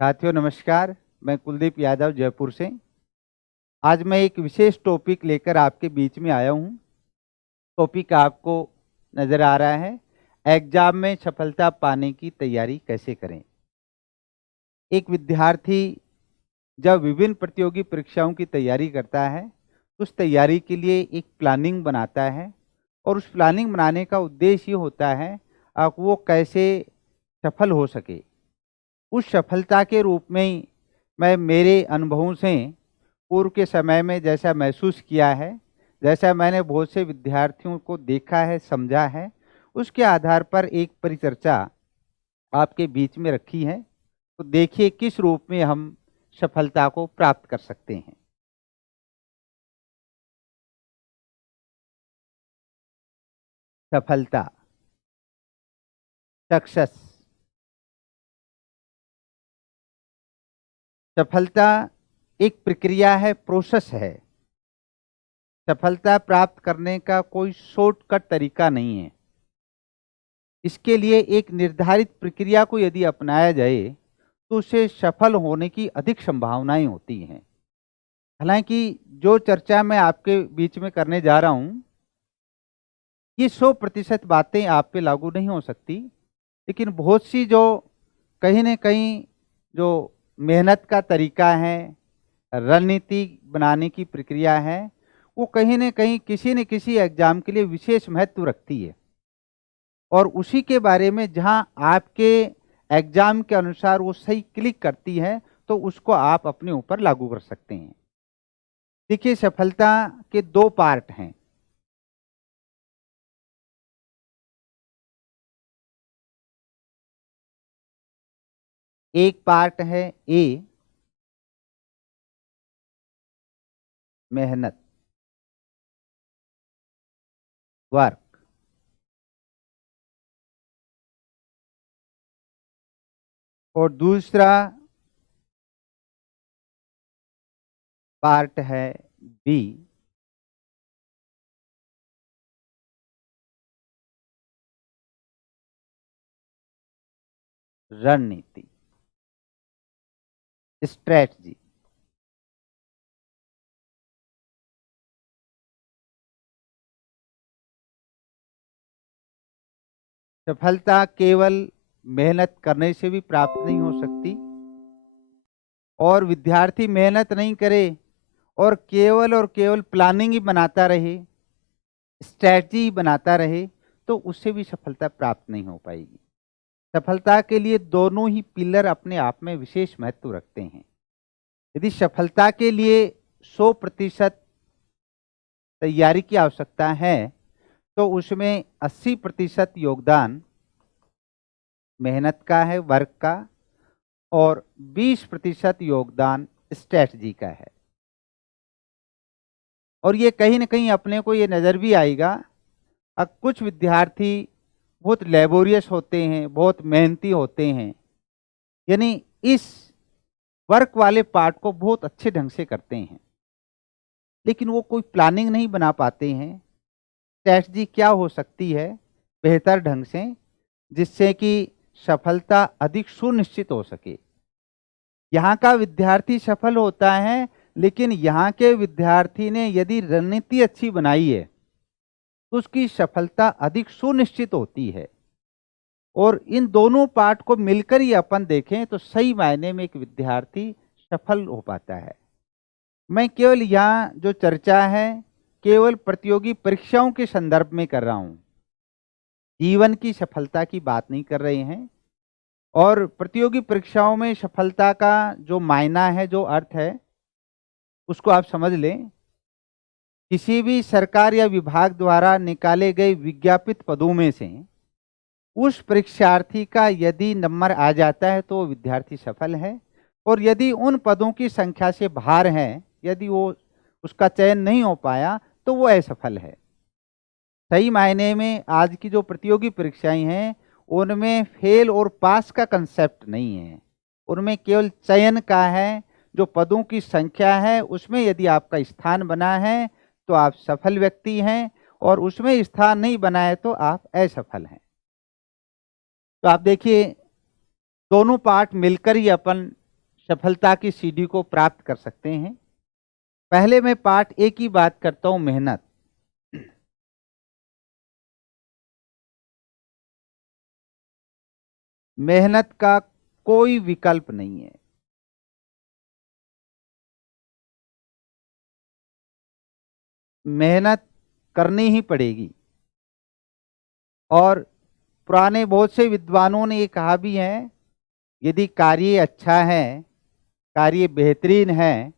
साथियों नमस्कार। मैं कुलदीप यादव जयपुर से। आज मैं एक विशेष टॉपिक लेकर आपके बीच में आया हूं। टॉपिक आपको नज़र आ रहा है, एग्जाम में सफलता पाने की तैयारी कैसे करें। एक विद्यार्थी जब विभिन्न प्रतियोगी परीक्षाओं की तैयारी करता है, उस तैयारी के लिए एक प्लानिंग बनाता है और उस प्लानिंग बनाने का उद्देश्य ये होता है वो कैसे सफल हो सके। उस सफलता के रूप में ही मैं मेरे अनुभवों से पूर्व के समय में जैसा महसूस किया है, जैसा मैंने बहुत से विद्यार्थियों को देखा है, समझा है, उसके आधार पर एक परिचर्चा आपके बीच में रखी है। तो देखिए किस रूप में हम सफलता को प्राप्त कर सकते हैं। सफलता, सक्सेस। सफलता एक प्रक्रिया है, प्रोसेस है। सफलता प्राप्त करने का कोई शॉर्टकट तरीका नहीं है। इसके लिए एक निर्धारित प्रक्रिया को यदि अपनाया जाए तो उसे सफल होने की अधिक संभावनाएं होती हैं। हालांकि जो चर्चा मैं आपके बीच में करने जा रहा हूं, ये 100% बातें आप पे लागू नहीं हो सकती, लेकिन बहुत सी जो कहीं न कहीं जो मेहनत का तरीका है, रणनीति बनाने की प्रक्रिया है, वो कहीं न कहीं किसी न किसी एग्जाम के लिए विशेष महत्व रखती है। और उसी के बारे में जहां आपके एग्जाम के अनुसार वो सही क्लिक करती है, तो उसको आप अपने ऊपर लागू कर सकते हैं। देखिए, सफलता के 2 पार्ट हैं। एक पार्ट है ए, मेहनत, वर्क। और दूसरा पार्ट है बी, रणनीति, स्ट्रेटजी। सफलता केवल मेहनत करने से भी प्राप्त नहीं हो सकती, और विद्यार्थी मेहनत नहीं करे और केवल प्लानिंग ही बनाता रहे, स्ट्रैटेजी बनाता रहे, तो उससे भी सफलता प्राप्त नहीं हो पाएगी। सफलता के लिए दोनों ही पिलर अपने आप में विशेष महत्व रखते हैं। यदि सफलता के लिए 100% तैयारी की आवश्यकता है, तो उसमें 80% योगदान मेहनत का है, वर्क का, और 20% योगदान स्ट्रैटेजी का है। और ये कहीं न कहीं अपने को ये नज़र भी आएगा, कुछ विद्यार्थी बहुत लेबोरियस होते हैं, बहुत मेहनती होते हैं, यानी इस वर्क वाले पार्ट को बहुत अच्छे ढंग से करते हैं, लेकिन वो कोई प्लानिंग नहीं बना पाते हैं। स्ट्रैटेजी क्या हो सकती है बेहतर ढंग से, जिससे कि सफलता अधिक सुनिश्चित हो सके। यहाँ का विद्यार्थी सफल होता है, लेकिन यहाँ के विद्यार्थी ने यदि रणनीति अच्छी बनाई है, तो उसकी सफलता अधिक सुनिश्चित होती है। और इन दोनों पार्ट को मिलकर ही अपन देखें तो सही मायने में एक विद्यार्थी सफल हो पाता है। मैं केवल यहाँ जो चर्चा है, केवल प्रतियोगी परीक्षाओं के संदर्भ में कर रहा हूँ, जीवन की सफलता की बात नहीं कर रहे हैं। और प्रतियोगी परीक्षाओं में सफलता का जो मायना है, जो अर्थ है, उसको आप समझ लें। किसी भी सरकार या विभाग द्वारा निकाले गए विज्ञापित पदों में से उस परीक्षार्थी का यदि नंबर आ जाता है तो वो विद्यार्थी सफल है, और यदि उन पदों की संख्या से बाहर है, यदि वो उसका चयन नहीं हो पाया, तो वो असफल है। सही मायने में आज की जो प्रतियोगी परीक्षाएं हैं, उनमें फेल और पास का कंसेप्ट नहीं है, उनमें केवल चयन का है। जो पदों की संख्या है उसमें यदि आपका स्थान बना है तो आप सफल व्यक्ति हैं, और उसमें स्थान नहीं बना है तो आप असफल हैं। तो आप देखिए, दोनों पार्ट मिलकर ही अपन सफलता की सीढ़ी को प्राप्त कर सकते हैं। पहले मैं पार्ट ए की बात करता हूं, मेहनत। मेहनत का कोई विकल्प नहीं है। मेहनत करनी ही पड़ेगी। और पुराने बहुत से विद्वानों ने ये कहा भी है, यदि कार्य अच्छा है, कार्य बेहतरीन है,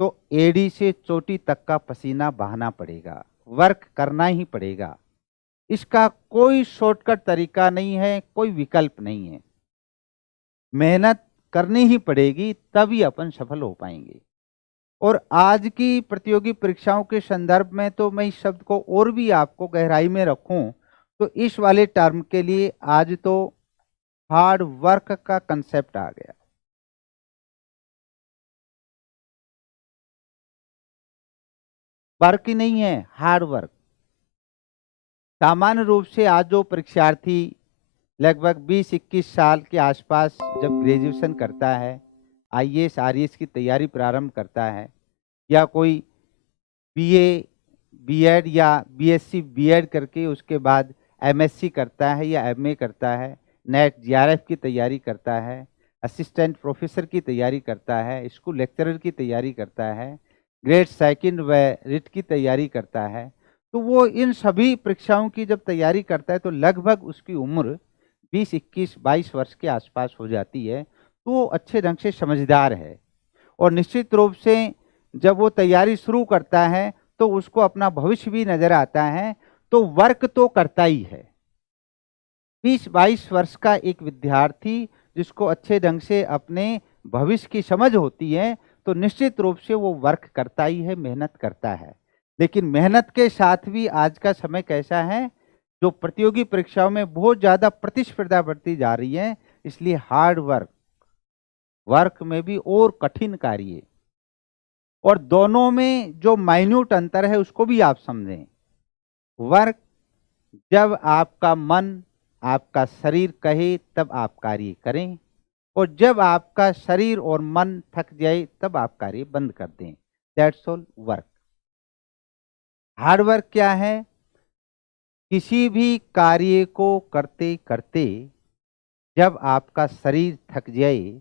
तो एड़ी से चोटी तक का पसीना बहाना पड़ेगा, वर्क करना ही पड़ेगा। इसका कोई शॉर्टकट तरीका नहीं है, कोई विकल्प नहीं है। मेहनत करनी ही पड़ेगी, तभी अपन सफल हो पाएंगे। और आज की प्रतियोगी परीक्षाओं के संदर्भ में तो मैं इस शब्द को और भी आपको गहराई में रखूं, तो इस वाले टर्म के लिए आज तो हार्ड वर्क का कंसेप्ट आ गया। वर्क ही नहीं है, हार्ड वर्क। सामान्य रूप से आज जो परीक्षार्थी लगभग 20-21 साल के आसपास जब ग्रेजुएशन करता है, आईएएस आरएएस की तैयारी प्रारंभ करता है, या कोई बीए बीएड या बीएससी बीएड करके उसके बाद एमएससी करता है या एमए करता है, नेट जीआरएफ की तैयारी करता है, असिस्टेंट प्रोफेसर की तैयारी करता है, स्कूल लेक्चरर की तैयारी करता है, ग्रेड सेकंड व रिट की तैयारी करता है, तो वो इन सभी परीक्षाओं की जब तैयारी करता है तो लगभग उसकी उम्र 20, 21, 22 वर्ष के आसपास हो जाती है। तो वो अच्छे ढंग से समझदार है। और निश्चित रूप से जब वो तैयारी शुरू करता है तो उसको अपना भविष्य भी नजर आता है, तो वर्क तो करता ही है। 20-22 वर्ष का एक विद्यार्थी जिसको अच्छे ढंग से अपने भविष्य की समझ होती है, तो निश्चित रूप से वो वर्क करता ही है, मेहनत करता है। लेकिन मेहनत के साथ भी आज का समय कैसा है, जो प्रतियोगी परीक्षाओं में बहुत ज्यादा प्रतिस्पर्धा बढ़ती जा रही है, इसलिए हार्ड वर्क, वर्क में भी और कठिन कार्य, और दोनों में जो माइन्यूट अंतर है उसको भी आप समझें। वर्क जब आपका मन, आपका शरीर कहे तब आप कार्य करें, और जब आपका शरीर और मन थक जाए तब आप कार्य बंद कर दें। That's all work. Hard work क्या है? किसी भी कार्य को करते करते जब आपका शरीर थक जाए,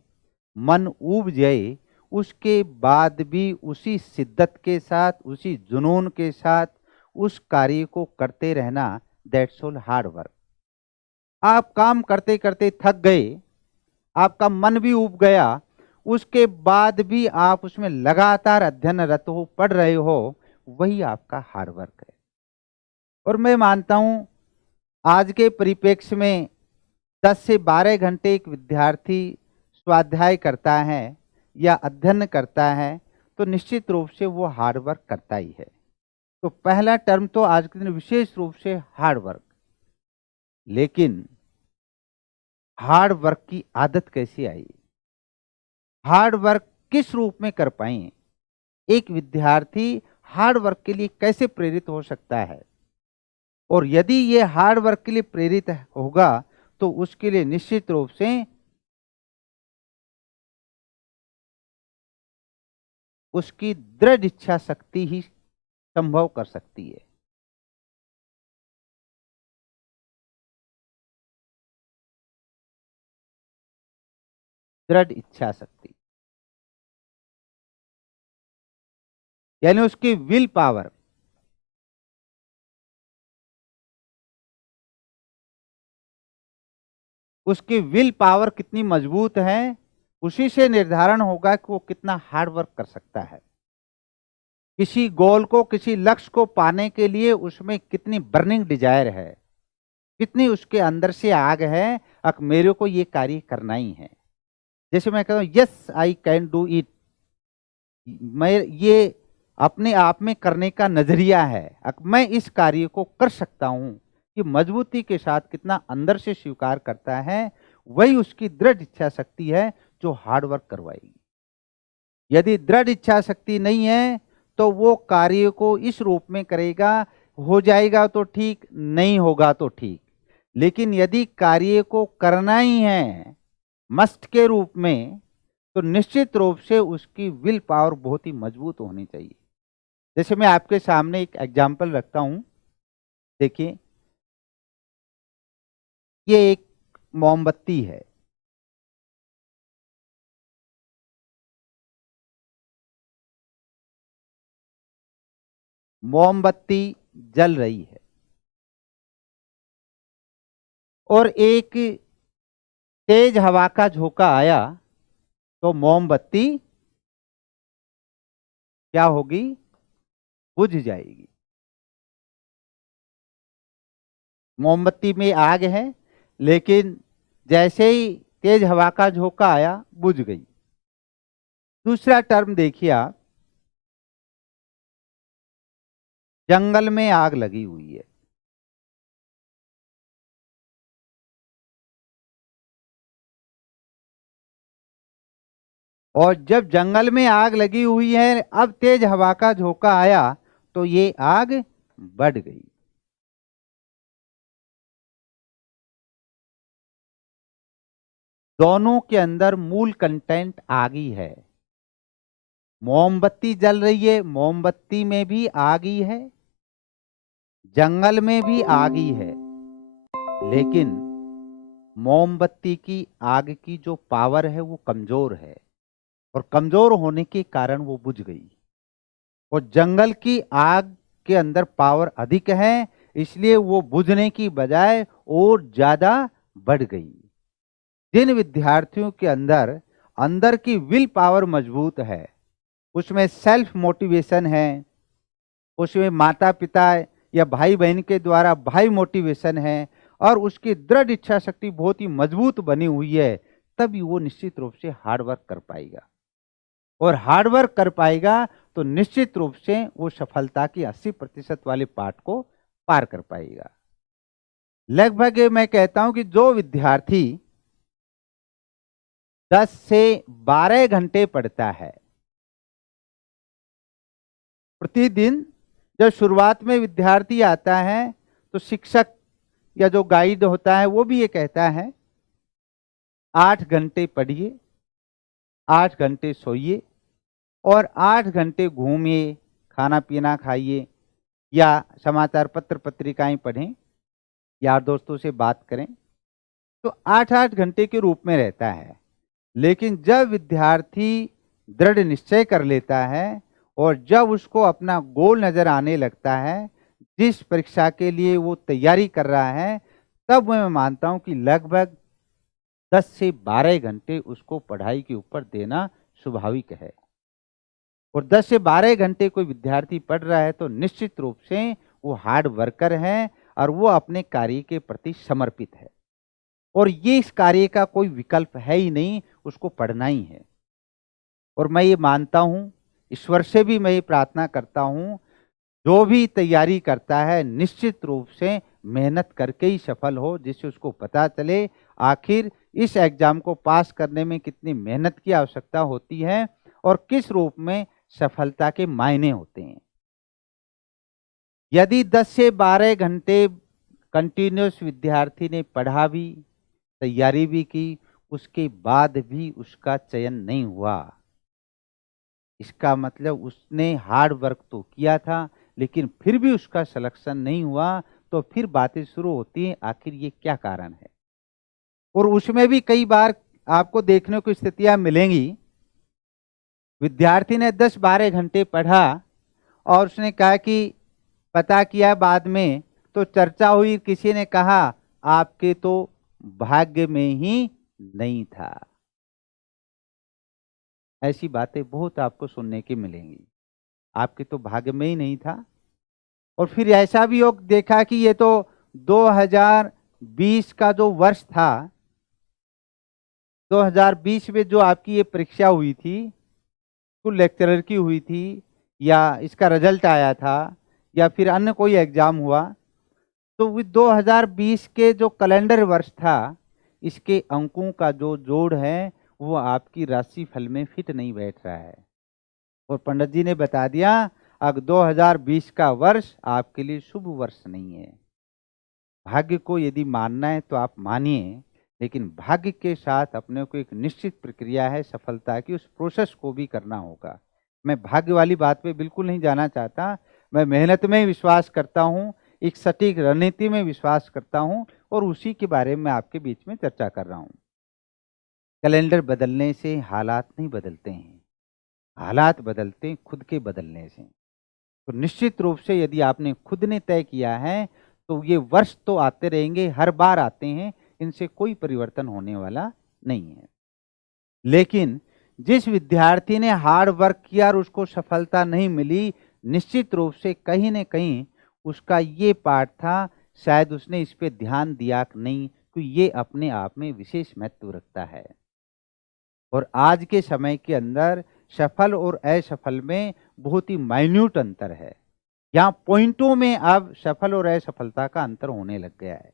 मन ऊब जाए, उसके बाद भी उसी शिद्दत के साथ, उसी जुनून के साथ उस कार्य को करते रहना, दैट्स ऑल हार्ड वर्क। आप काम करते करते थक गए, आपका मन भी ऊब गया, उसके बाद भी आप उसमें लगातार अध्ययनरत हो, पढ़ रहे हो, वही आपका हार्ड वर्क है। और मैं मानता हूं आज के परिप्रेक्ष्य में 10 से 12 घंटे एक विद्यार्थी स्वाध्याय करता है या अध्ययन करता है, तो निश्चित रूप से वो हार्ड वर्क करता ही है। तो पहला टर्म तो आज के दिन विशेष रूप से हार्ड वर्क। लेकिन हार्ड वर्क की आदत कैसे आई, हार्ड वर्क किस रूप में कर पाए, एक विद्यार्थी हार्ड वर्क के लिए कैसे प्रेरित हो सकता है, और यदि ये हार्ड वर्क के लिए प्रेरित होगा तो उसके लिए निश्चित रूप से उसकी दृढ़ इच्छा शक्ति ही संभव कर सकती है। दृढ़ इच्छा शक्ति यानी उसकी विल पावर। उसकी विल पावर कितनी मजबूत है, उसी से निर्धारण होगा कि वो कितना हार्ड वर्क कर सकता है। किसी गोल को, किसी लक्ष्य को पाने के लिए उसमें कितनी बर्निंग डिजायर है, कितनी उसके अंदर से आग है, अब मेरे को ये कार्य करना ही है। जैसे मैं कहता हूँ yes I can do it, मैं ये अपने आप में करने का नजरिया है, अब मैं इस कार्य को कर सकता हूं, कि मजबूती के साथ कितना अंदर से स्वीकार करता है, वही उसकी दृढ़ इच्छा शक्ति है जो हार्ड वर्क करवाएगी। यदि दृढ़ इच्छा शक्ति नहीं है तो वो कार्य को इस रूप में करेगा, हो जाएगा तो ठीक, नहीं होगा तो ठीक। लेकिन यदि कार्य को करना ही है मस्ट के रूप में, तो निश्चित रूप से उसकी विल पावर बहुत ही मजबूत होनी चाहिए। जैसे मैं आपके सामने एक एग्जाम्पल रखता हूं, देखिए ये एक मोमबत्ती है। मोमबत्ती जल रही है और एक तेज हवा का झोंका आया तो मोमबत्ती क्या होगी? बुझ जाएगी। मोमबत्ती में आग है, लेकिन जैसे ही तेज हवा का झोंका आया बुझ गई। दूसरा टर्म देखिए आप, जंगल में आग लगी हुई है। और जब जंगल में आग लगी हुई है, अब तेज हवा का झोंका आया तो ये आग बढ़ गई। दोनों के अंदर मूल कंटेंट आग ही है। मोमबत्ती जल रही है, मोमबत्ती में भी आग ही है, जंगल में भी आग ही है, लेकिन मोमबत्ती की आग की जो पावर है वो कमजोर है और कमजोर होने के कारण वो बुझ गई। और जंगल की आग के अंदर पावर अधिक है, इसलिए वो बुझने की बजाय और ज्यादा बढ़ गई। जिन विद्यार्थियों के अंदर अंदर की विल पावर मजबूत है, उसमें सेल्फ मोटिवेशन है, उसमें माता पिता या भाई बहन के द्वारा भाई मोटिवेशन है और उसकी दृढ़ इच्छा शक्ति बहुत ही मजबूत बनी हुई है, तभी वो निश्चित रूप से हार्ड वर्क कर पाएगा। और हार्ड वर्क कर पाएगा तो निश्चित रूप से वो सफलता की 80% वाले पार्ट को पार कर पाएगा। लगभग मैं कहता हूं कि जो विद्यार्थी 10 से 12 घंटे पढ़ता है प्रतिदिन, जब शुरुआत में विद्यार्थी आता है तो शिक्षक या जो गाइड होता है वो भी ये कहता है 8 घंटे पढ़िए, 8 घंटे सोइए और 8 घंटे घूमिए, खाना पीना खाइए या समाचार पत्र पत्रिकाएं पढ़ें, यार दोस्तों से बात करें, तो 8-8 घंटे के रूप में रहता है। लेकिन जब विद्यार्थी दृढ़ निश्चय कर लेता है और जब उसको अपना गोल नजर आने लगता है, जिस परीक्षा के लिए वो तैयारी कर रहा है, तब मैं मानता हूं कि लगभग 10 से 12 घंटे उसको पढ़ाई के ऊपर देना स्वाभाविक है। और 10 से 12 घंटे कोई विद्यार्थी पढ़ रहा है तो निश्चित रूप से वो हार्ड वर्कर है और वो अपने कार्य के प्रति समर्पित है और ये इस कार्य का कोई विकल्प है ही नहीं, उसको पढ़ना ही है। और मैं ये मानता हूं, ईश्वर से भी मैं ये प्रार्थना करता हूं, जो भी तैयारी करता है निश्चित रूप से मेहनत करके ही सफल हो, जिससे उसको पता चले आखिर इस एग्जाम को पास करने में कितनी मेहनत की आवश्यकता होती है और किस रूप में सफलता के मायने होते हैं। यदि 10 से 12 घंटे कंटिन्यूस विद्यार्थी ने पढ़ा भी, तैयारी भी की, उसके बाद भी उसका चयन नहीं हुआ, इसका मतलब उसने हार्ड वर्क तो किया था लेकिन फिर भी उसका सिलेक्शन नहीं हुआ, तो फिर बातें शुरू होती हैं आखिर ये क्या कारण है। और उसमें भी कई बार आपको देखने को स्थितियां मिलेंगी, विद्यार्थी ने 10-12 घंटे पढ़ा और उसने कहा कि पता किया बाद में, तो चर्चा हुई, किसी ने कहा आपके तो भाग्य में ही नहीं था। ऐसी बातें बहुत आपको सुनने की मिलेंगी, आपके तो भाग्य में ही नहीं था। और फिर ऐसा भी हो देखा कि ये तो 2020 का जो वर्ष था, 2020 में जो आपकी ये परीक्षा हुई थी, स्कूल लेक्चरर की हुई थी या इसका रिजल्ट आया था या फिर अन्य कोई एग्जाम हुआ, तो वो 2020 के जो कैलेंडर वर्ष था, इसके अंकों का जो जोड़ है वो आपकी राशि फल में फिट नहीं बैठ रहा है। और पंडित जी ने बता दिया अब 2020 का वर्ष आपके लिए शुभ वर्ष नहीं है। भाग्य को यदि मानना है तो आप मानिए, लेकिन भाग्य के साथ अपने को एक निश्चित प्रक्रिया है सफलता की, उस प्रोसेस को भी करना होगा। मैं भाग्य वाली बात पे बिल्कुल नहीं जाना चाहता, मैं मेहनत में विश्वास करता हूँ, एक सटीक रणनीति में विश्वास करता हूँ और उसी के बारे में आपके बीच में चर्चा कर रहा हूँ। कैलेंडर बदलने से हालात नहीं बदलते हैं, हालात बदलते हैं खुद के बदलने से। तो निश्चित रूप से यदि आपने खुद ने तय किया है, तो ये वर्ष तो आते रहेंगे, हर बार आते हैं, इनसे कोई परिवर्तन होने वाला नहीं है। लेकिन जिस विद्यार्थी ने हार्ड वर्क किया और उसको सफलता नहीं मिली, निश्चित रूप से कहीं न कहीं उसका ये पार्ट था, शायद उसने इस पे ध्यान दिया नहीं, तो ये अपने आप में विशेष महत्व रखता है। और आज के समय के अंदर सफल और असफल में बहुत ही माइन्यूट अंतर है। यहाँ पॉइंटों में अब सफल और असफलता का अंतर होने लग गया है।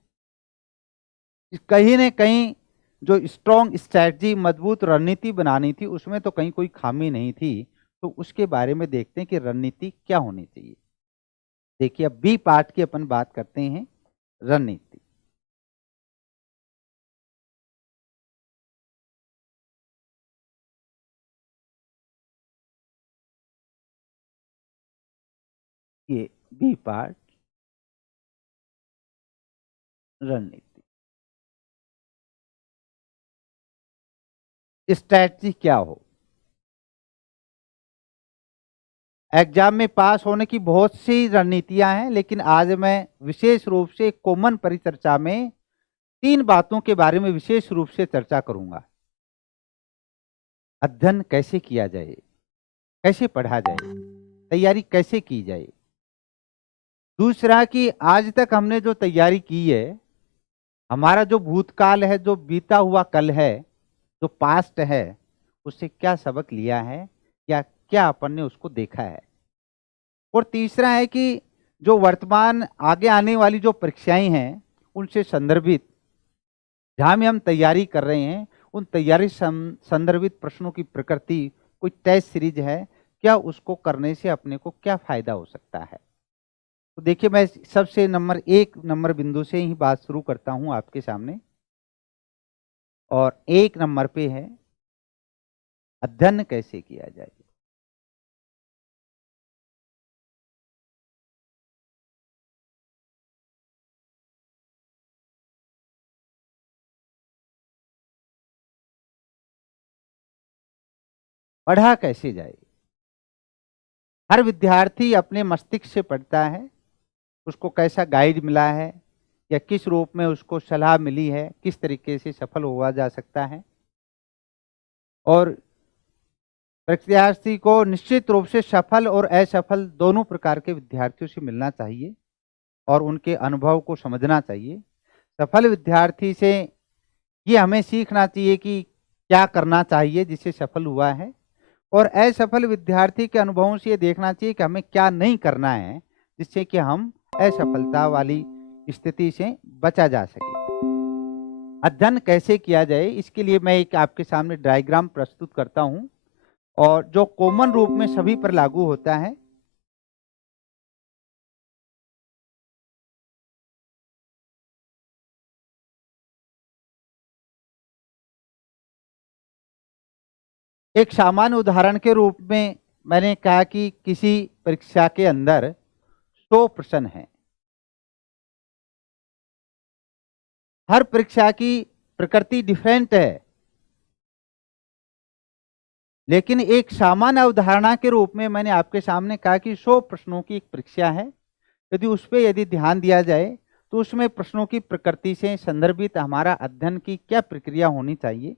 कहीं न कहीं जो स्ट्रॉन्ग स्ट्रैटेजी, मजबूत रणनीति बनानी थी, उसमें तो कहीं कोई खामी नहीं थी। तो उसके बारे में देखते हैं कि रणनीति क्या होनी चाहिए। देखिए, अब बी पार्ट की अपन बात करते हैं, रणनीति। ये बी पार्ट, रणनीति। स्ट्रैटेजी क्या हो? एग्जाम में पास होने की बहुत सी रणनीतियां हैं, लेकिन आज मैं विशेष रूप से कॉमन परिचर्चा में 3 बातों के बारे में विशेष रूप से चर्चा करूंगा। अध्ययन कैसे किया जाए, कैसे पढ़ा जाए, तैयारी कैसे की जाए। दूसरा कि आज तक हमने जो तैयारी की है, हमारा जो भूतकाल है, जो बीता हुआ कल है, जो पास्ट है, उससे क्या सबक लिया है या क्या अपन ने उसको देखा है। और तीसरा है कि जो वर्तमान आगे आने वाली जो परीक्षाएं हैं, उनसे संदर्भित जहाँ में हम तैयारी कर रहे हैं, उन तैयारी संदर्भित प्रश्नों की प्रकृति, कोई टेस्ट सीरीज है, क्या उसको करने से अपने को क्या फायदा हो सकता है। तो देखिए, मैं सबसे नंबर 1 नंबर बिंदु से ही बात शुरू करता हूं आपके सामने। और 1 नंबर पे है, अध्ययन कैसे किया जाए। पढ़ा कैसे जाए। हर विद्यार्थी अपने मस्तिष्क से पढ़ता है, उसको कैसा गाइड मिला है या किस रूप में उसको सलाह मिली है, किस तरीके से सफल हुआ जा सकता है। और प्रत्याशी को निश्चित रूप से सफल और असफल दोनों प्रकार के विद्यार्थियों से मिलना चाहिए और उनके अनुभव को समझना चाहिए। सफल विद्यार्थी से ये हमें सीखना चाहिए कि क्या करना चाहिए जिससे सफल हुआ है, और असफल विद्यार्थी के अनुभवों से ये देखना चाहिए कि हमें क्या नहीं करना है जिससे कि हम असफलता वाली स्थिति से बचा जा सके। अध्ययन कैसे किया जाए, इसके लिए मैं एक आपके सामने डायग्राम प्रस्तुत करता हूं और जो कॉमन रूप में सभी पर लागू होता है। एक सामान्य उदाहरण के रूप में मैंने कहा कि किसी परीक्षा के अंदर 100 प्रश्न हैं। हर परीक्षा की प्रकृति डिफरेंट है, लेकिन एक सामान्य अवधारणा के रूप में मैंने आपके सामने कहा कि 100 प्रश्नों की एक परीक्षा है। यदि उस पर यदि ध्यान दिया जाए, तो उसमें प्रश्नों की प्रकृति से संदर्भित हमारा अध्ययन की क्या प्रक्रिया होनी चाहिए।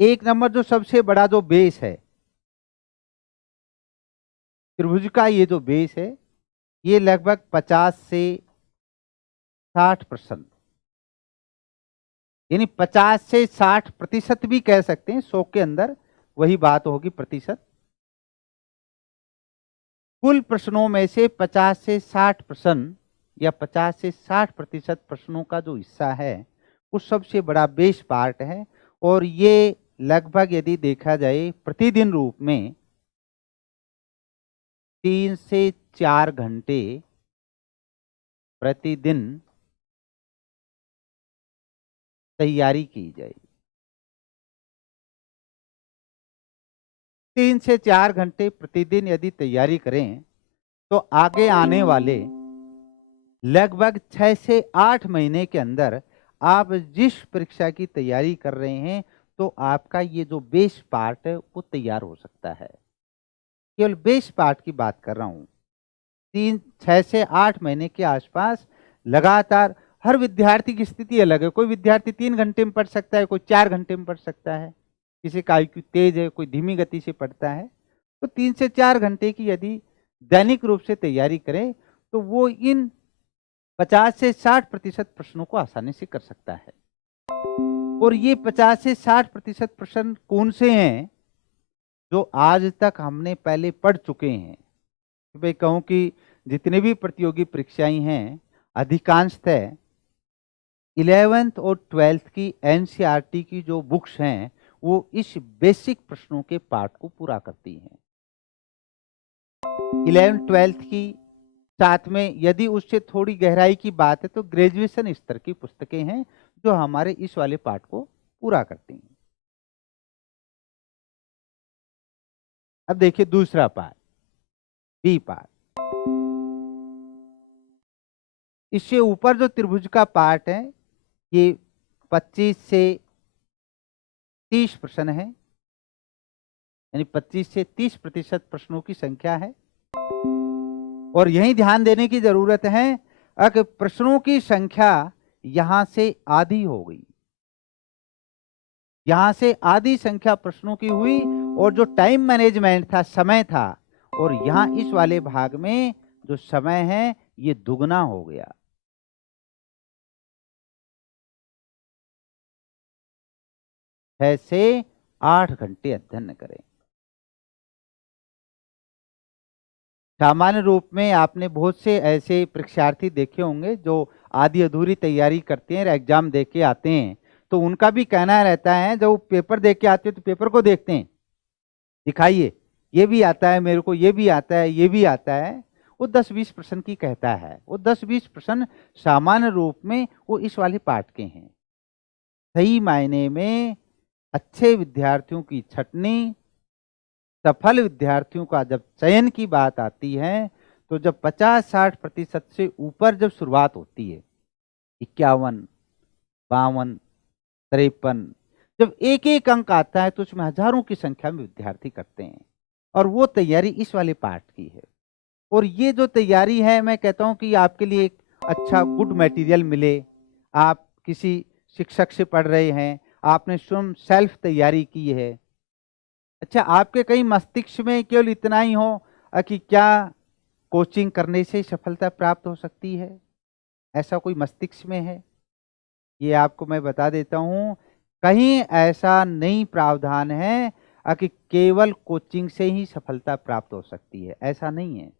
1 नंबर जो सबसे बड़ा जो बेस है, त्रिभुज का ये जो बेस है, ये लगभग 50 से 60%, यानी 50 से 60% भी कह सकते हैं, 100 के अंदर वही बात होगी प्रतिशत। कुल प्रश्नों में से 50 से 60% या 50 से 60% प्रश्नों का जो हिस्सा है, वो सबसे बड़ा बेस पार्ट है। और ये लगभग यदि देखा जाए प्रतिदिन रूप में 3 से 4 घंटे प्रतिदिन तैयारी की जाए। 3 से 4 घंटे प्रतिदिन यदि तैयारी करें, तो आगे आने वाले लगभग 6 से 8 महीने के अंदर आप जिस परीक्षा की तैयारी कर रहे हैं, तो आपका ये जो बेस पार्ट है, वो तैयार हो सकता है। केवल बेस पार्ट की बात कर रहा हूँ। 6 से 8 महीने के आसपास लगातार हर विद्यार्थी की स्थिति अलग है। कोई विद्यार्थी 3 घंटे में पढ़ सकता है, कोई 4 घंटे में पढ़ सकता है। किसी का आईक्यू तेज है, कोई धीमी गति से पढ़ता है। तो 3 से 4 घंटे की यदि दैनिक रूप से तैयारी करें, तो वो इन 50 से 60% प्रश्नों को आसानी से कर सकता है। और ये 50 से 60% प्रश्न कौन से हैं, जो आज तक हमने पहले पढ़ चुके हैं। मैं कहूँ कि जितने भी प्रतियोगी परीक्षाएं हैं, अधिकांशतः 11th और 12th की एनसीईआरटी की जो बुक्स हैं, वो इस बेसिक प्रश्नों के पार्ट को पूरा करती हैं। 11th 12th की साथ में यदि उससे थोड़ी गहराई की बात है, तो ग्रेजुएशन स्तर की पुस्तकें हैं, जो हमारे इस वाले पार्ट को पूरा करती हैं। अब देखिए दूसरा पार्ट, बी पार्ट। इससे ऊपर जो त्रिभुज का पार्ट है, ये 25 से 30 प्रश्न है, यानी 25 से 30% प्रश्नों की संख्या है। और यही ध्यान देने की जरूरत है कि प्रश्नों की संख्या यहां से आधी हो गई। यहां से आधी संख्या प्रश्नों की हुई, और जो टाइम मैनेजमेंट था, समय था, और यहां इस वाले भाग में जो समय है, ये दुगना हो गया। छह से 8 घंटे अध्ययन करें। सामान्य रूप में आपने बहुत से ऐसे परीक्षार्थी देखे होंगे जो आधी अधूरी तैयारी करते हैं, एग्जाम दे के आते हैं, तो उनका भी कहना रहता है, जब पेपर दे के आते हैं तो पेपर को देखते हैं, दिखाइए ये भी आता है मेरे को, ये भी आता है, ये भी आता है। वो 10-20 प्रश्न की कहता है। वो 10-20 प्रश्न सामान्य रूप में वो इस वाले पाठ के हैं। सही मायने में अच्छे विद्यार्थियों की छटनी, सफल विद्यार्थियों का जब चयन की बात आती है, तो जब 50-60% से ऊपर जब शुरुआत होती है, 51, 52, 53, जब एक एक अंक आता है, तो उसमें हजारों की संख्या में विद्यार्थी करते हैं। और वो तैयारी इस वाले पार्ट की है। और ये जो तैयारी है, मैं कहता हूं कि आपके लिए एक अच्छा गुड मटेरियल मिले। आप किसी शिक्षक से पढ़ रहे हैं, आपने स्वयं सेल्फ तैयारी की है। अच्छा, आपके कहीं मस्तिष्क में केवल इतना ही हो कि क्या कोचिंग करने से सफलता प्राप्त हो सकती है, ऐसा कोई मस्तिष्क में है? ये आपको मैं बता देता हूं, कहीं ऐसा नहीं प्रावधान है कि केवल कोचिंग से ही सफलता प्राप्त हो सकती है, ऐसा नहीं है।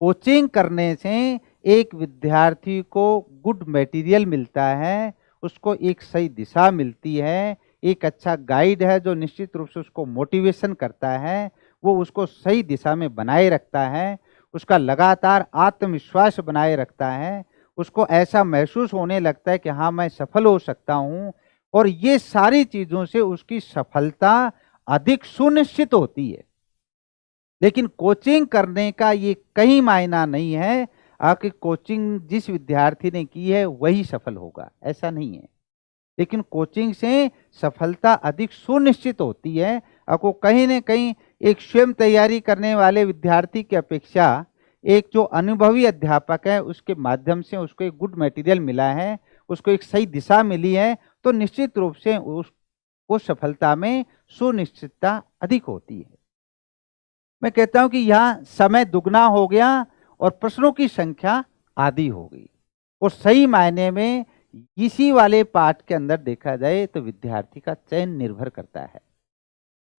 कोचिंग करने से एक विद्यार्थी को गुड मटेरियल मिलता है, उसको एक सही दिशा मिलती है, एक अच्छा गाइड है जो निश्चित रूप से उसको मोटिवेशन करता है, वो उसको सही दिशा में बनाए रखता है, उसका लगातार आत्मविश्वास बनाए रखता है, उसको ऐसा महसूस होने लगता है कि हाँ मैं सफल हो सकता हूँ। और ये सारी चीज़ों से उसकी सफलता अधिक सुनिश्चित होती है। लेकिन कोचिंग करने का ये कहीं मायना नहीं है कि कोचिंग जिस विद्यार्थी ने की है वही सफल होगा, ऐसा नहीं है। लेकिन कोचिंग से सफलता अधिक सुनिश्चित होती है। आपको कहीं न कहीं एक स्वयं तैयारी करने वाले विद्यार्थी की अपेक्षा एक जो अनुभवी अध्यापक है, उसके माध्यम से उसको एक गुड मटेरियल मिला है, उसको एक सही दिशा मिली है, तो निश्चित रूप से उसको सफलता में सुनिश्चितता अधिक होती है। मैं कहता हूं कि यहाँ समय दुगना हो गया और प्रश्नों की संख्या आधी हो गई। और सही मायने में इसी वाले पाठ के अंदर देखा जाए तो विद्यार्थी का चयन निर्भर करता है।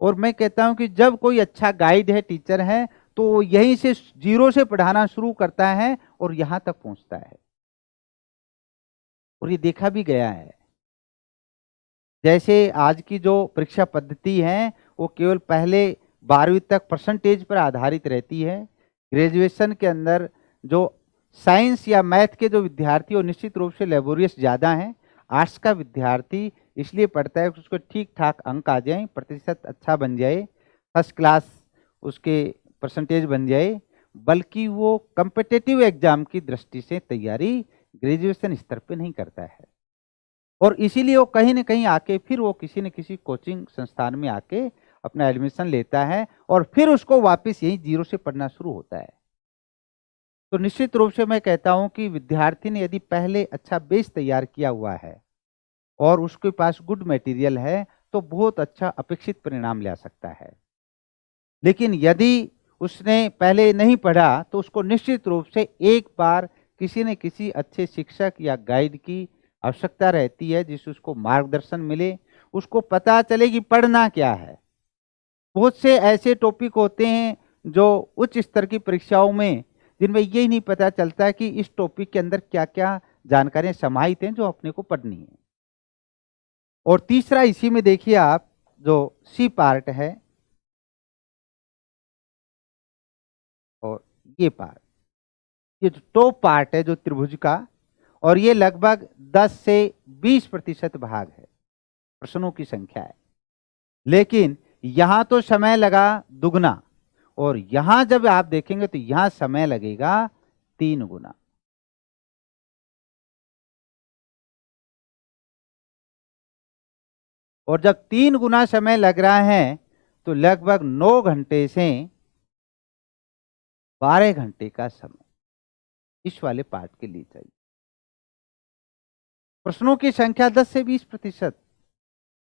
और मैं कहता हूं कि जब कोई अच्छा गाइड है, टीचर है, तो यहीं से जीरो से पढ़ाना शुरू करता है और यहां तक पहुंचता है। और ये देखा भी गया है। जैसे आज की जो परीक्षा पद्धति है, वो केवल पहले 12वीं तक परसेंटेज पर आधारित रहती है। ग्रेजुएशन के अंदर जो साइंस या मैथ के जो विद्यार्थी, वो निश्चित रूप से लेबोरियस ज़्यादा हैं। आर्ट्स का विद्यार्थी इसलिए पढ़ता है कि उसको ठीक ठाक अंक आ जाए, प्रतिशत अच्छा बन जाए, फर्स्ट क्लास उसके परसेंटेज बन जाए, बल्कि वो कॉम्पिटिटिव एग्जाम की दृष्टि से तैयारी ग्रेजुएशन स्तर पे नहीं करता है। और इसीलिए वो कहीं न कहीं आके फिर वो किसी न किसी कोचिंग संस्थान में आके अपना एडमिशन लेता है और फिर उसको वापस यही जीरो से पढ़ना शुरू होता है। तो निश्चित रूप से मैं कहता हूँ कि विद्यार्थी ने यदि पहले अच्छा बेस तैयार किया हुआ है और उसके पास गुड मटेरियल है, तो बहुत अच्छा अपेक्षित परिणाम ला सकता है। लेकिन यदि उसने पहले नहीं पढ़ा, तो उसको निश्चित रूप से एक बार किसी न किसी अच्छे शिक्षक या गाइड की आवश्यकता रहती है, जिससे उसको मार्गदर्शन मिले, उसको पता चले कि पढ़ना क्या है। बहुत से ऐसे टॉपिक होते हैं जो उच्च स्तर की परीक्षाओं में, जिनमें ये नहीं पता चलता है कि इस टॉपिक के अंदर क्या-क्या जानकारियाँ समाहित हैं जो अपने को पढ़नी है। और तीसरा इसी में देखिए आप जो सी पार्ट है और ये पार्ट, ये जो टॉप पार्ट है जो त्रिभुज का, और ये लगभग 10 से 20% भाग है, प्रश्नों की संख्या है। लेकिन यहाँ तो समय लगा दुगना, और यहाँ जब आप देखेंगे तो यहाँ समय लगेगा 3 गुना। और जब 3 गुना समय लग रहा है, तो लगभग 9 घंटे से 12 घंटे का समय इस वाले पार्ट के लिए चाहिए। प्रश्नों की संख्या 10 से 20%,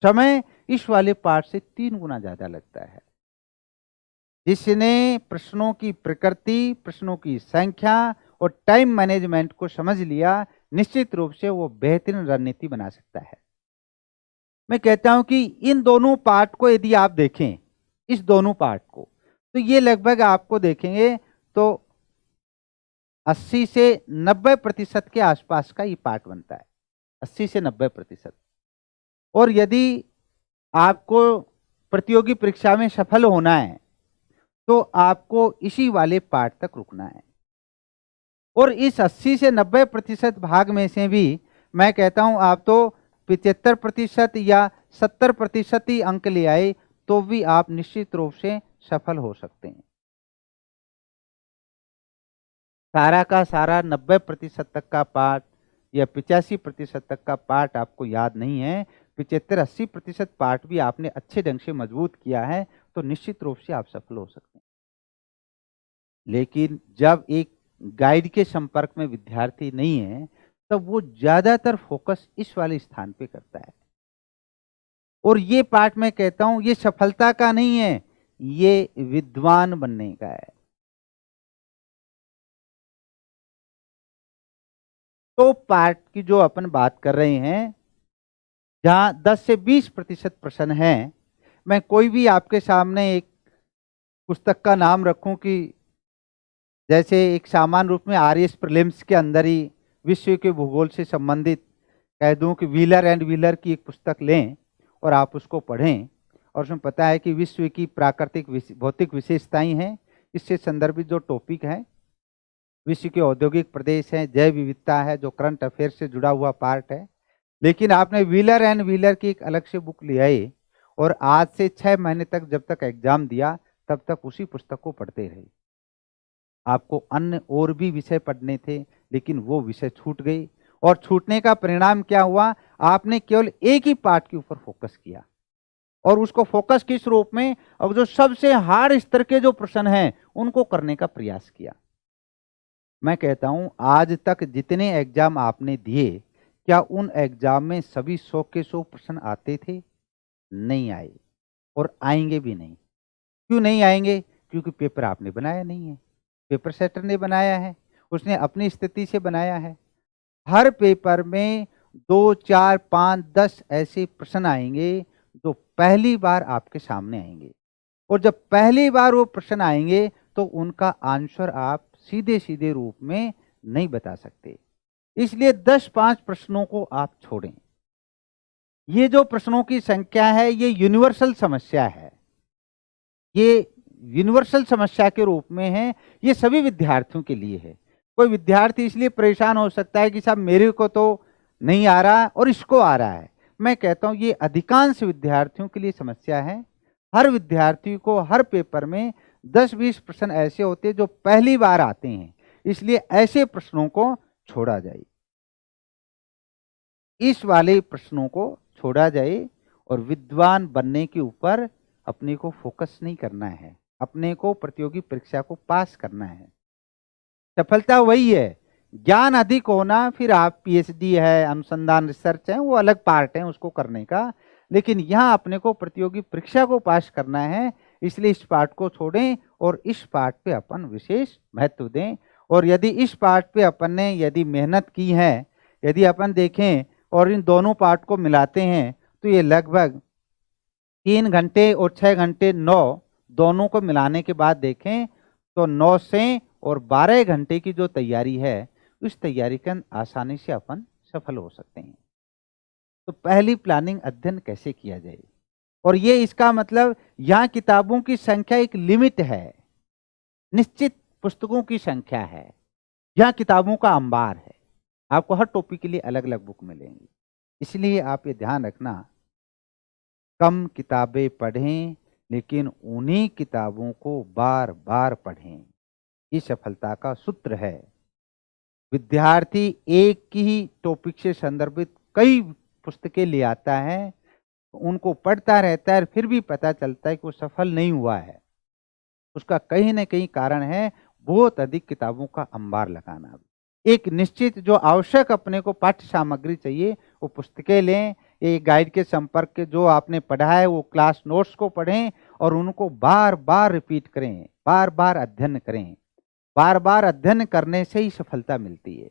समय इस वाले पार्ट से 3 गुना ज्यादा लगता है। जिसने प्रश्नों की प्रकृति, प्रश्नों की संख्या और टाइम मैनेजमेंट को समझ लिया, निश्चित रूप से वो बेहतरीन रणनीति बना सकता है। मैं कहता हूं कि इन दोनों पार्ट को यदि आप देखें, इस दोनों पार्ट को, तो ये लगभग आपको देखेंगे तो 80 से 90% के आसपास का ये पार्ट बनता है, 80 से 90%। और यदि आपको प्रतियोगी परीक्षा में सफल होना है, तो आपको इसी वाले पार्ट तक रुकना है। और इस 80 से 90% भाग में से भी मैं कहता हूं आप तो 75% या 70% ही अंक ले आए, तो भी आप निश्चित रूप से सफल हो सकते हैं। सारा का सारा 90% तक का पार्ट या 85% तक का पार्ट आपको याद नहीं है, 75-80% पार्ट भी आपने अच्छे ढंग से मजबूत किया है, तो निश्चित रूप से आप सफल हो सकते हैं। लेकिन जब एक गाइड के संपर्क में विद्यार्थी नहीं है, तब वो ज्यादातर फोकस इस वाले स्थान पे करता है। और ये पार्ट मैं कहता हूं ये सफलता का नहीं है, ये विद्वान बनने का है। तो पार्ट की जो अपन बात कर रहे हैं, जहां 10 से 20% प्रश्न हैं, मैं कोई भी आपके सामने एक पुस्तक का नाम रखूं कि जैसे एक सामान्य रूप में आरएस प्रीलिम्स के अंदर ही विश्व के भूगोल से संबंधित कह दूं कि व्हीलर एंड व्हीलर की एक पुस्तक लें और आप उसको पढ़ें, और उसमें पता है कि विश्व की प्राकृतिक भौतिक विशेषताएं हैं, इससे संदर्भित जो टॉपिक है, विश्व के औद्योगिक प्रदेश हैं, जैव विविधता है, जो करंट अफेयर से जुड़ा हुआ पार्ट है। लेकिन आपने व्हीलर एंड व्हीलर की एक अलग से बुक ले आए और आज से 6 महीने तक जब तक एग्जाम दिया, तब तक उसी पुस्तक को पढ़ते रहे। आपको अन्य और भी विषय पढ़ने थे, लेकिन वो विषय छूट गई, और छूटने का परिणाम क्या हुआ, आपने केवल एक ही पार्ट के ऊपर फोकस किया, और उसको फोकस किस रूप में, और जो सबसे हार्ड स्तर के जो प्रश्न हैं उनको करने का प्रयास किया। मैं कहता हूं आज तक जितने एग्जाम आपने दिए, क्या उन एग्जाम में सभी 100 के 100 प्रश्न आते थे? नहीं आए, और आएंगे भी नहीं। क्यों नहीं आएंगे? क्योंकि पेपर आपने बनाया नहीं है, पेपर सेटर ने बनाया है, उसने अपनी स्थिति से बनाया है। हर पेपर में 2, 4, 5, 10 ऐसे प्रश्न आएंगे जो पहली बार आपके सामने आएंगे, और जब पहली बार वो प्रश्न आएंगे तो उनका आंसर आप सीधे सीधे रूप में नहीं बता सकते। इसलिए 10-5 प्रश्नों को आप छोड़ें। ये जो प्रश्नों की संख्या है, ये यूनिवर्सल समस्या है, ये यूनिवर्सल समस्या के रूप में है, ये सभी विद्यार्थियों के लिए है। कोई विद्यार्थी इसलिए परेशान हो सकता है कि साहब मेरे को तो नहीं आ रहा और इसको आ रहा है। मैं कहता हूं ये अधिकांश विद्यार्थियों के लिए समस्या है। हर विद्यार्थी को हर पेपर में 10-20 प्रश्न ऐसे होते हैं जो पहली बार आते हैं, इसलिए ऐसे प्रश्नों को छोड़ा जाए, इस वाले प्रश्नों को छोड़ा जाए और विद्वान बनने के ऊपर अपने को फोकस नहीं करना है, अपने को प्रतियोगी परीक्षा को पास करना है। सफलता वही है, ज्ञान अधिक होना, फिर आप पीएचडी है, अनुसंधान रिसर्च है, वो अलग पार्ट है उसको करने का, लेकिन यहाँ अपने को प्रतियोगी परीक्षा को पास करना है, इसलिए इस पार्ट को छोड़ें और इस पार्ट पे अपन विशेष महत्व दें। और यदि इस पार्ट पे अपन ने यदि मेहनत की है, यदि अपन देखें और इन दोनों पार्ट को मिलाते हैं तो ये लगभग 3 घंटे और 6 घंटे 9 दोनों को मिलाने के बाद देखें तो 9 से और 12 घंटे की जो तैयारी है, उस तैयारी का आसानी से अपन सफल हो सकते हैं। तो पहली प्लानिंग अध्ययन कैसे किया जाए, और ये इसका मतलब यहाँ किताबों की संख्या एक लिमिट है, निश्चित पुस्तकों की संख्या है, यहाँ किताबों का अंबार है, आपको हर टॉपिक के लिए अलग अलग बुक मिलेंगी। इसलिए आप ये ध्यान रखना, कम किताबें पढ़ें लेकिन उन्हीं किताबों को बार बार पढ़ें, ये सफलता का सूत्र है। विद्यार्थी एक ही टॉपिक से संदर्भित कई पुस्तकें ले आता है, उनको पढ़ता रहता है, फिर भी पता चलता है कि वो सफल नहीं हुआ है। उसका कहीं ना कहीं कारण है बहुत अधिक किताबों का अंबार लगाना। एक निश्चित जो आवश्यक अपने को पाठ्य सामग्री चाहिए वो पुस्तकें लें, एक गाइड के संपर्क के जो आपने पढ़ा है वो क्लास नोट्स को पढ़ें और उनको बार बार रिपीट करें, बार बार अध्ययन करें। बार बार अध्ययन करने से ही सफलता मिलती है।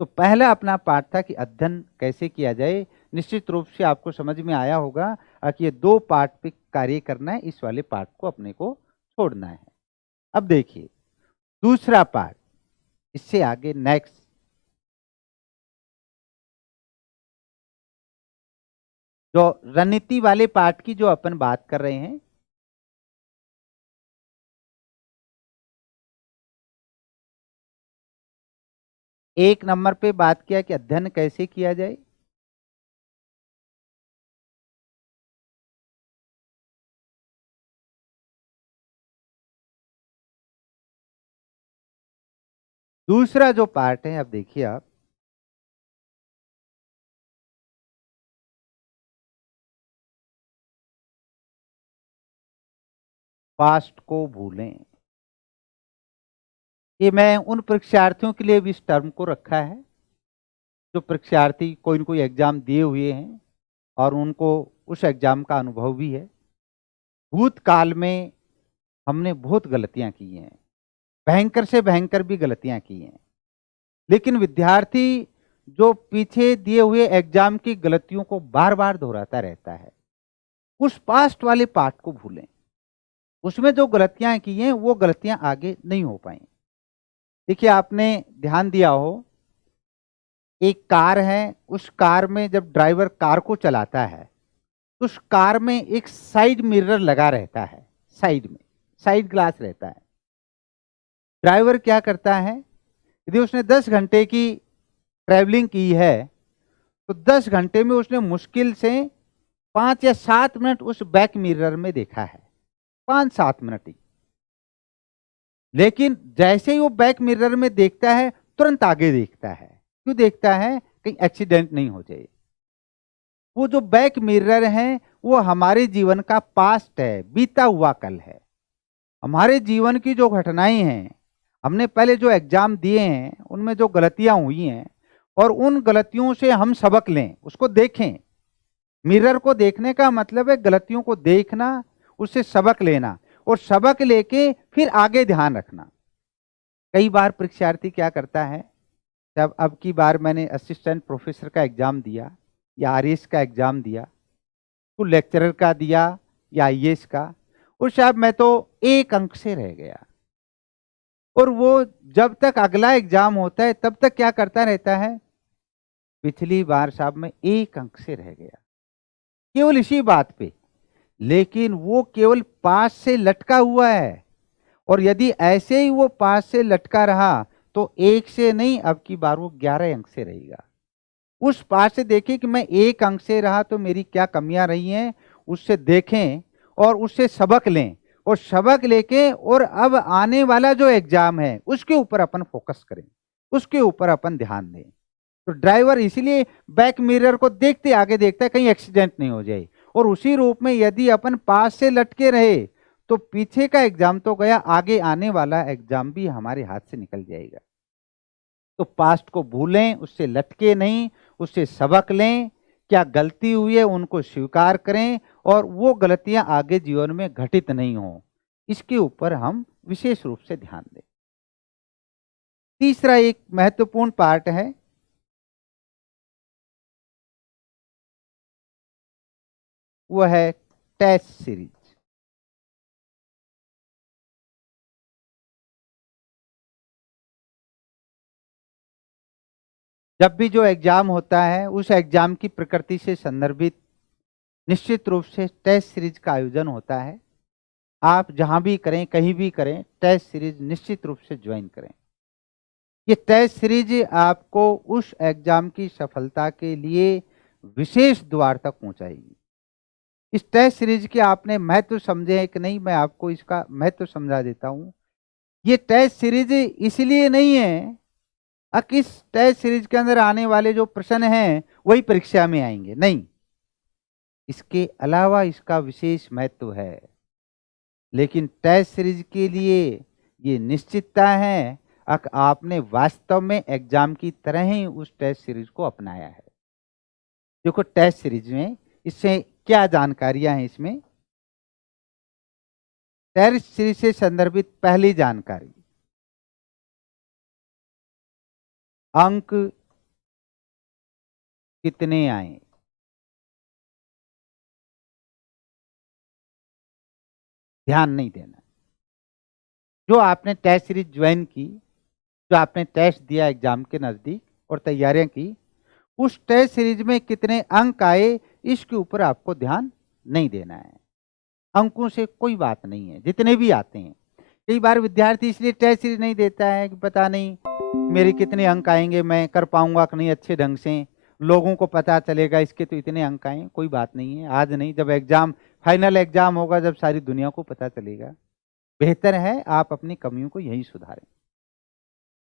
तो पहला अपना पाठ था कि अध्ययन कैसे किया जाए। निश्चित रूप से आपको समझ में आया होगा कि ये 2 पार्ट पे कार्य करना है, इस वाले पार्ट को अपने को छोड़ना है। अब देखिए दूसरा पार्ट, इससे आगे नेक्स्ट जो रणनीति वाले पार्ट की जो अपन बात कर रहे हैं, एक नंबर पे बात किया कि अध्ययन कैसे किया जाए। दूसरा जो पार्ट है, अब देखिए आप, पास्ट को भूलें। ये मैं उन परीक्षार्थियों के लिए भी इस टर्म को रखा है जो परीक्षार्थी कोई न कोई एग्जाम दिए हुए हैं और उनको उस एग्जाम का अनुभव भी है। भूतकाल में हमने बहुत गलतियां की हैं, भयंकर से भयंकर भी गलतियां की हैं, लेकिन विद्यार्थी जो पीछे दिए हुए एग्जाम की गलतियों को बार बार दोहराता रहता है, उस पास्ट वाले पार्ट को भूलें। उसमें जो गलतियां की हैं वो गलतियां आगे नहीं हो पाई। देखिए आपने ध्यान दिया हो, एक कार है, उस कार में जब ड्राइवर कार को चलाता है तो उस कार में एक साइड मिरर लगा रहता है, साइड में साइड ग्लास रहता है। ड्राइवर क्या करता है, यदि उसने 10 घंटे की ट्रैवलिंग की है तो 10 घंटे में उसने मुश्किल से 5 या 7 मिनट उस बैक मिरर में देखा है, 5-7 मिनट ही। लेकिन जैसे ही वो बैक मिरर में देखता है तुरंत आगे देखता है। क्यों देखता है? कहीं एक्सीडेंट नहीं हो जाए। वो जो बैक मिरर है वो हमारे जीवन का पास्ट है, बीता हुआ कल है। हमारे जीवन की जो घटनाएं हैं, हमने पहले जो एग्जाम दिए हैं उनमें जो गलतियां हुई हैं और उन गलतियों से हम सबक लें, उसको देखें। मिरर को देखने का मतलब है गलतियों को देखना, उससे सबक लेना और सबक लेके फिर आगे ध्यान रखना। कई बार परीक्षार्थी क्या करता है, जब अब की बार मैंने असिस्टेंट प्रोफेसर का एग्जाम दिया या आरएएस का एग्जाम दिया, तो लेक्चरर का दिया या आईएएस का, और साहब मैं तो 1 अंक से रह गया। और वो जब तक अगला एग्जाम होता है तब तक क्या करता रहता है, पिछली बार साहब मैं 1 अंक से रह गया, केवल इसी बात पे। लेकिन वो केवल पास से लटका हुआ है, और यदि ऐसे ही वो पास से लटका रहा तो 1 से नहीं, अब की बार वो 11 अंक से रहेगा। उस पाठ से देखें कि मैं 1 अंक से रहा तो मेरी क्या कमियां रही हैं, उससे देखें और उससे सबक लें, और सबक लेके और अब आने वाला जो एग्जाम है उसके ऊपर अपन फोकस करें, उसके ऊपर अपन ध्यान दें। तो ड्राइवर इसीलिए बैक मिरर को देखते आगे देखता है कहीं एक्सीडेंट नहीं हो जाए, और उसी रूप में यदि अपन पास से लटके रहे तो पीछे का एग्जाम तो गया, आगे आने वाला एग्जाम भी हमारे हाथ से निकल जाएगा। तो पास्ट को भूलें, उससे लटके नहीं, उससे सबक लें, क्या गलती हुई है उनको स्वीकार करें और वो गलतियां आगे जीवन में घटित नहीं हो, इसके ऊपर हम विशेष रूप से ध्यान दें। तीसरा एक महत्वपूर्ण पार्ट है, वो है टेस्ट सीरीज। जब भी जो एग्जाम होता है उस एग्जाम की प्रकृति से संदर्भित निश्चित रूप से टेस्ट सीरीज का आयोजन होता है। आप जहां भी करें, कहीं भी करें, टेस्ट सीरीज निश्चित रूप से ज्वाइन करें। ये टेस्ट सीरीज आपको उस एग्जाम की सफलता के लिए विशेष द्वार तक पहुंचाएगी। इस टेस्ट सीरीज के आपने महत्व समझे हैं कि नहीं, मैं आपको इसका महत्व समझा देता हूं। ये टेस्ट सीरीज इसलिए नहीं है कि इस टेस्ट सीरीज के अंदर आने वाले जो प्रश्न हैं वही परीक्षा में आएंगे, नहीं, इसके अलावा इसका विशेष महत्व है। लेकिन टेस्ट सीरीज के लिए ये निश्चितता है कि आपने वास्तव में एग्जाम की तरह ही उस टेस्ट सीरीज को अपनाया है। देखो टेस्ट सीरीज में इससे क्या जानकारियां हैं, इसमें टेस्ट सीरीज से संदर्भित पहली जानकारी, अंक कितने आए, ध्यान नहीं देना। जो आपने टेस्ट सीरीज ज्वाइन की, जो आपने टेस्ट दिया एग्जाम के नजदीक और तैयारियां की, उस टेस्ट सीरीज में कितने अंक आए इसके ऊपर आपको ध्यान नहीं देना है। अंकों से कोई बात नहीं है, जितने भी आते हैं। कई बार विद्यार्थी इसलिए टेस्ट सीरीज नहीं देता है कि पता नहीं मेरे कितने अंक आएंगे, मैं कर पाऊंगा कि नहीं अच्छे ढंग से, लोगों को पता चलेगा इसके तो इतने अंक आए। कोई बात नहीं है, आज नहीं, जब एग्जाम फाइनल एग्जाम होगा, जब सारी दुनिया को पता चलेगा। बेहतर है आप अपनी कमियों को यही सुधारें।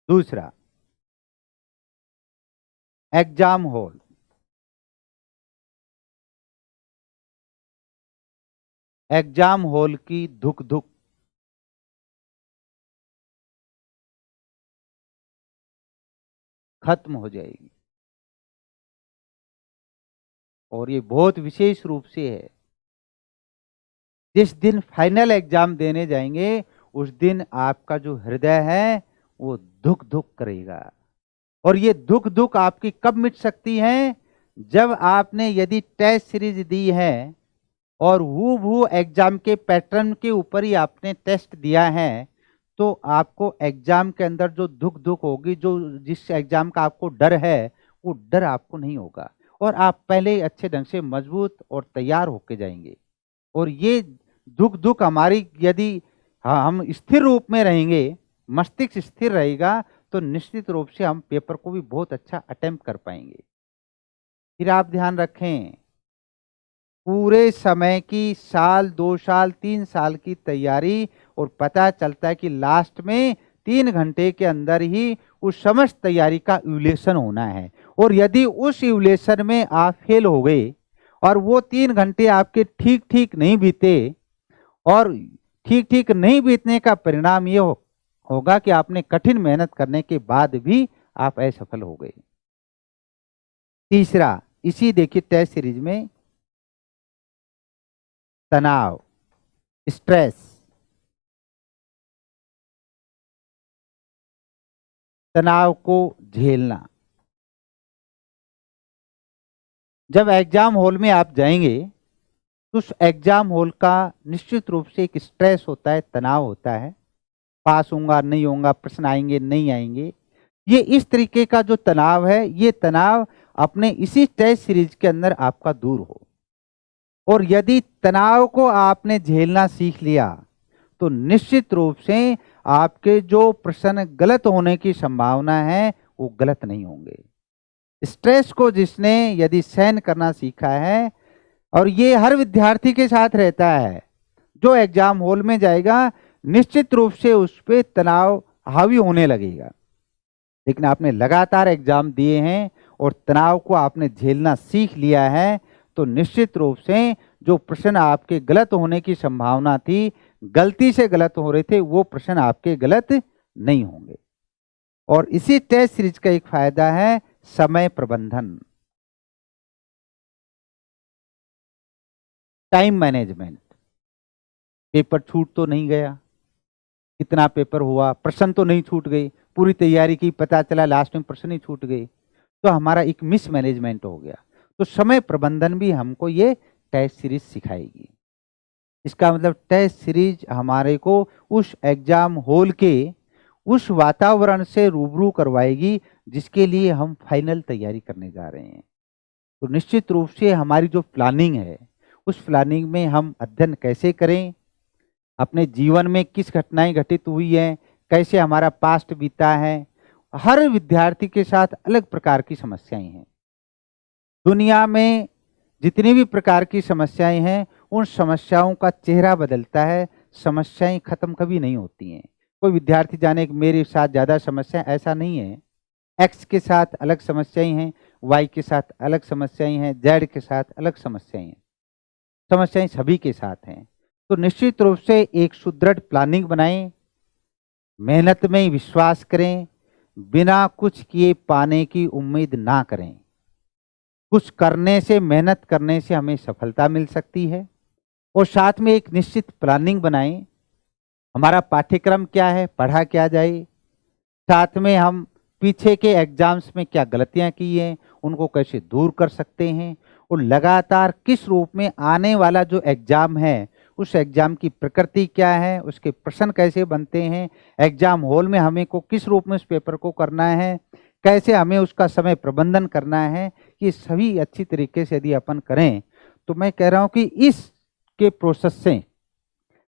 दूसरा, एग्जाम हॉल। एग्जाम हॉल की धुक धुक खत्म हो जाएगी, और ये बहुत विशेष रूप से है। जिस दिन फाइनल एग्जाम देने जाएंगे उस दिन आपका जो हृदय है वो धुक धुक करेगा। और ये दुख दुख आपकी कब मिट सकती है, जब आपने यदि टेस्ट सीरीज दी है और हूबहू एग्जाम के पैटर्न के ऊपर ही आपने टेस्ट दिया है, तो आपको एग्जाम के अंदर जो दुख दुख होगी, जो जिस एग्जाम का आपको डर है, वो डर आपको नहीं होगा, और आप पहले ही अच्छे ढंग से मजबूत और तैयार होके जाएंगे। और ये दुख दुख हमारी यदि हम स्थिर रूप में रहेंगे, मस्तिष्क स्थिर रहेगा, तो निश्चित रूप से हम पेपर को भी बहुत अच्छा अटेम्प्ट कर पाएंगे। फिर आप ध्यान रखें, पूरे समय की साल 2 साल 3 साल की तैयारी, और पता चलता है कि लास्ट में 3 घंटे के अंदर ही उस समस्त तैयारी का इवैल्यूएशन होना है। और यदि उस इवैल्यूएशन में आप फेल हो गए और वो 3 घंटे आपके ठीक ठीक नहीं बीते, और ठीक ठीक नहीं बीतने का परिणाम ये होगा कि आपने कठिन मेहनत करने के बाद भी आप असफल हो गए। तीसरा, इसी देखिए टेस्ट सीरीज में तनाव, स्ट्रेस, तनाव को झेलना। जब एग्जाम हॉल में आप जाएंगे तो उस एग्जाम हॉल का निश्चित रूप से एक स्ट्रेस होता है, तनाव होता है। पास होऊंगा नहीं होऊंगा, प्रश्न आएंगे नहीं आएंगे, ये इस तरीके का जो तनाव है, ये तनाव अपने इसी टेस्ट सीरीज के अंदर आपका दूर हो। और यदि तनाव को आपने झेलना सीख लिया तो निश्चित रूप से आपके जो प्रश्न गलत होने की संभावना है वो गलत नहीं होंगे। स्ट्रेस को जिसने यदि सहन करना सीखा है, और ये हर विद्यार्थी के साथ रहता है, जो एग्जाम हॉल में जाएगा निश्चित रूप से उस पर तनाव हावी होने लगेगा। लेकिन आपने लगातार एग्जाम दिए हैं और तनाव को आपने झेलना सीख लिया है, तो निश्चित रूप से जो प्रश्न आपके गलत होने की संभावना थी, गलती से गलत हो रहे थे, वो प्रश्न आपके गलत नहीं होंगे। और इसी टेस्ट सीरीज का एक फायदा है समय प्रबंधन, टाइम मैनेजमेंट। पेपर छूट तो नहीं गया, कितना पेपर हुआ, प्रश्न तो नहीं छूट गए, पूरी तैयारी की, पता चला लास्ट में प्रश्न ही छूट गए, तो हमारा एक मिस मैनेजमेंट हो गया। तो समय प्रबंधन भी हमको ये टेस्ट सीरीज सिखाएगी। इसका मतलब टेस्ट सीरीज हमारे को उस एग्जाम हॉल के उस वातावरण से रूबरू करवाएगी जिसके लिए हम फाइनल तैयारी करने जा रहे हैं। तो निश्चित रूप से हमारी जो प्लानिंग है, उस प्लानिंग में हम अध्ययन कैसे करें, अपने जीवन में किस घटनाएं घटित हुई हैं, कैसे हमारा पास्ट बीता है। हर विद्यार्थी के साथ अलग प्रकार की समस्याएं हैं। दुनिया में जितनी भी प्रकार की समस्याएं हैं, उन समस्याओं का चेहरा बदलता है, समस्याएं खत्म कभी नहीं होती हैं। कोई विद्यार्थी जाने कि मेरे साथ ज़्यादा समस्याएं, ऐसा नहीं है। एक्स के साथ अलग समस्याएं हैं, वाई के साथ अलग समस्याएं हैं, जेड के साथ अलग समस्याएं हैं। समस्याएं सभी के साथ हैं। तो निश्चित रूप से एक सुदृढ़ प्लानिंग बनाएं, मेहनत में विश्वास करें, बिना कुछ किए पाने की उम्मीद ना करें। कुछ करने से, मेहनत करने से हमें सफलता मिल सकती है। और साथ में एक निश्चित प्लानिंग बनाएं, हमारा पाठ्यक्रम क्या है, पढ़ा क्या जाए, साथ में हम पीछे के एग्जाम्स में क्या गलतियां की हैं, उनको कैसे दूर कर सकते हैं, और लगातार किस रूप में आने वाला जो एग्जाम है, उस एग्जाम की प्रकृति क्या है, उसके प्रश्न कैसे बनते हैं, एग्जाम हॉल में हमें को किस रूप में उस पेपर को करना है, कैसे हमें उसका समय प्रबंधन करना है, ये सभी अच्छी तरीके से यदि अपन करें, तो मैं कह रहा हूँ कि इसके प्रोसेस से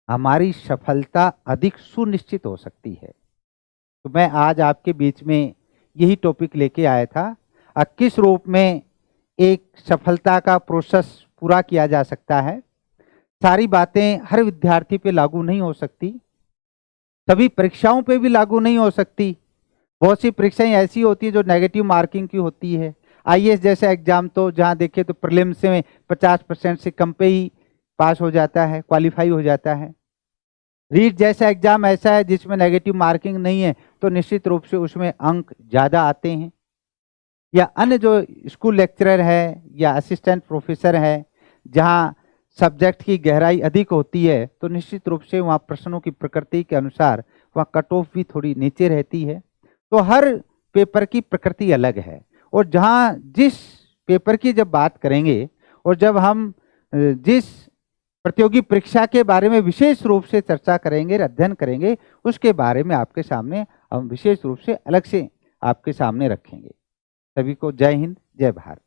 हमारी सफलता अधिक सुनिश्चित हो सकती है। तो मैं आज आपके बीच में यही टॉपिक लेके आया था, किस रूप में एक सफलता का प्रोसेस पूरा किया जा सकता है। सारी बातें हर विद्यार्थी पे लागू नहीं हो सकती, सभी परीक्षाओं पे भी लागू नहीं हो सकती। बहुत सी परीक्षाएं ऐसी होती है जो नेगेटिव मार्किंग की होती है। आईएएस जैसा एग्जाम तो जहां देखें तो प्रीलिम्स में 50% से कम पे ही पास हो जाता है, क्वालिफाई हो जाता है। रीट जैसा एग्जाम ऐसा है जिसमें नेगेटिव मार्किंग नहीं है, तो निश्चित रूप से उसमें अंक ज़्यादा आते हैं। या अन्य जो स्कूल लेक्चरर है या असिस्टेंट प्रोफेसर है, जहाँ सब्जेक्ट की गहराई अधिक होती है, तो निश्चित रूप से वहाँ प्रश्नों की प्रकृति के अनुसार वहाँ कट ऑफ भी थोड़ी नीचे रहती है। तो हर पेपर की प्रकृति अलग है, और जहाँ जिस पेपर की जब बात करेंगे और जब हम जिस प्रतियोगी परीक्षा के बारे में विशेष रूप से चर्चा करेंगे, अध्ययन करेंगे, उसके बारे में आपके सामने हम विशेष रूप से अलग से आपके सामने रखेंगे। सभी को जय हिंद, जय भारत।